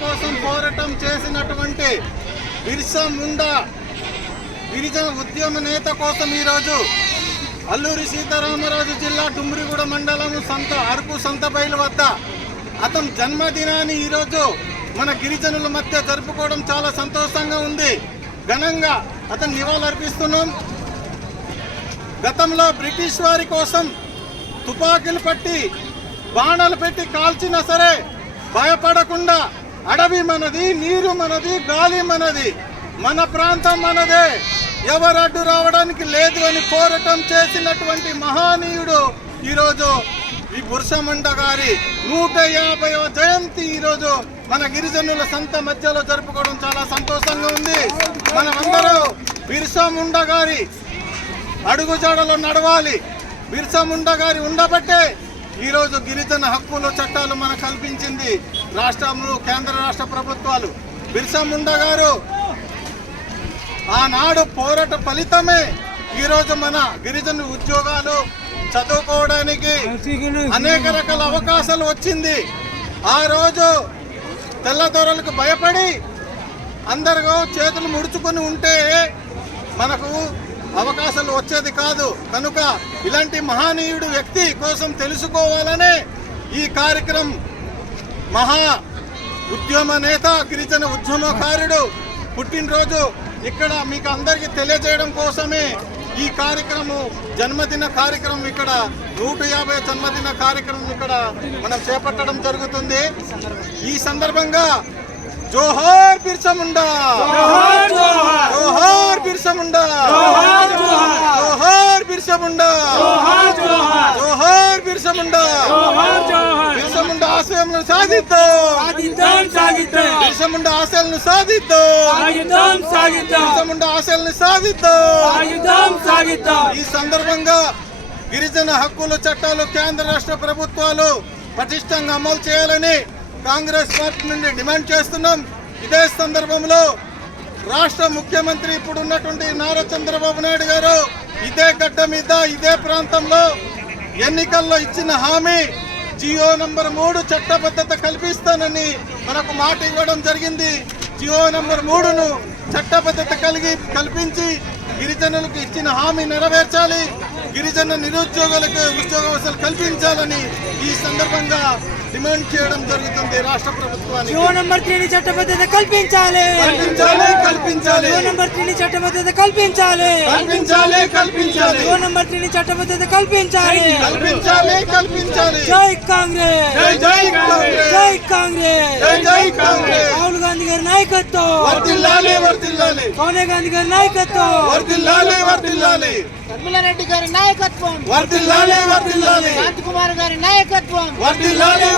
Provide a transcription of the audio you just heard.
కోసం పోరాటం చేసినటువంటి బిర్సా ముండా గిరిజన ఉద్యమ నేత కోసం ఈరోజు అల్లూరి సీతారామరాజు జిల్లా డుమ్రిగూడ మండలం సంత అరకు సంతబైలు వద్ద అతని జన్మదినాన్ని ఈరోజు మన గిరిజనుల మధ్య జరుపుకోవడం చాలా సంతోషంగా ఉంది. ఘనంగా అతను నివాళులర్పిస్తున్నాం గతంలో బ్రిటిష్ వారి కోసం తుపాకీలు పట్టి బాణాలు పెట్టి కాల్చినా సరే భయపడకుండా అడవి మనది నీరు మనది గాలి మనది. మన ప్రాంతం మనదే. ఎవరు అడ్డు రావడానికి లేదు అని పోరాటం చేసినటువంటి మహానీయుడు ఈరోజు ఈ బుర్సమండ గారి నూట యాభైవ జయంతి ఈరోజు మన గిరిజనుల సంత మధ్యలో జరుపుకోవడం చాలా సంతోషంగా ఉంది. మనమందరూ బిర్సముండ గారి అడుగుజాడలో నడవాలి. బిర్సముండ గారి ఉండబట్టే ఈరోజు గిరిజన హక్కులు చట్టాలు మనకు కల్పించింది రాష్ట్రంలో కేంద్ర రాష్ట్ర ప్రభుత్వాలు. బిర్సా ముండా గారు ఆనాడు పోరాట ఫలితమే ఈరోజు మన గిరిజన ఉద్యోగాలు చదువుకోవడానికి అనేక రకాల అవకాశాలు వచ్చింది. ఆ రోజు తెల్లదొరలకు భయపడి అందరూ చేతులు ముడుచుకొని ఉంటే మనకు అవకాశాలు వచ్చేది కాదు. కనుక ఇలాంటి మహనీయుడు వ్యక్తి కోసం తెలుసుకోవాలనే ఈ కార్యక్రమం మహా ఉద్యమ నేత గిరిజన ఉద్యమకారుడు పుట్టినరోజు ఇక్కడ మీకు అందరికీ తెలియజేయడం కోసమే ఈ కార్యక్రమం జన్మదిన కార్యక్రమం ఇక్కడ నూట యాభై జన్మదిన కార్యక్రమం ఇక్కడ మనం చేపట్టడం జరుగుతుంది. ఈ సందర్భంగా జోహార్ బిర్సా ముండా జోహార్. బిర్సా ముండా జోహార్ బిర్సా ముండా జోహార్ బిర్సా ముండా బిర్సా ముండా ఆశయాలను సాధిద్దాం. బిర్సా ముండా ఆశయాలను సాధిద్దాం. బిర్సా ముండా ఆశయాలను సాధిద్దాం. ఈ సందర్భంగా గిరిజన హక్కుల చట్టాలు కేంద్ర రాష్ట్ర ప్రభుత్వాలు పటిష్టంగా అమలు చేయాలని కాంగ్రెస్ పార్టీ నుండి డిమాండ్ చేస్తున్నాం. ఇదే సందర్భంలో రాష్ట్ర ముఖ్యమంత్రి ఇప్పుడు ఉన్నటువంటి నారా చంద్రబాబు నాయుడు గారు ఇదే గడ్డ మీద ఇదే ప్రాంతంలో ఎన్నికల్లో ఇచ్చిన హామీ జియో నంబర్ మూడు చట్టబద్ధత కల్పిస్తానని మనకు మాట ఇవ్వడం జరిగింది. జియో నంబర్ మూడును చట్టబద్ధత కలిగి కల్పించి గిరిజనులకు ఇచ్చిన హామీ నెరవేర్చాలి. గిరిజన నిరుద్యోగులకు ఉద్యోగ ఉద్యోగావకాశాలు కల్పించాలని ఈ సందర్భంగా డిమాండ్ చేయడం జరుగుతుంది రాష్ట్ర ప్రభుత్వానికి. జీవో నంబర్ త్రీని చట్టబద్ధత కల్పించాలి. కల్పించాలి కల్పించాలి. జీవో నంబర్ త్రీని చట్టబద్ధత కల్పించాలి. కల్పించాలి కల్పించాలి. జీవో నంబర్ త్రీని చట్టబద్ధత కల్పించాలి. కల్పించాలి కల్పించాలి. జై కాంగ్రెస్. జై జై కాంగ్రెస్. జై కాంగ్రెస్. జై జై కాంగ్రెస్. రాహుల్ గాంధీ గారి నాయకత్వం. వర్దిల్లాలి వర్దిల్లాలి. సోనియా గాంధీ గారి నాయకత్వం. వర్దిల్లాలి వర్దిల్లాలి. రెడ్డి గారి నాయకత్వం. వర్దిల్లాలి వర్దిల్లాలి. శాంతికుమార్ గారి నాయకత్వం. వర్దిల్లాలి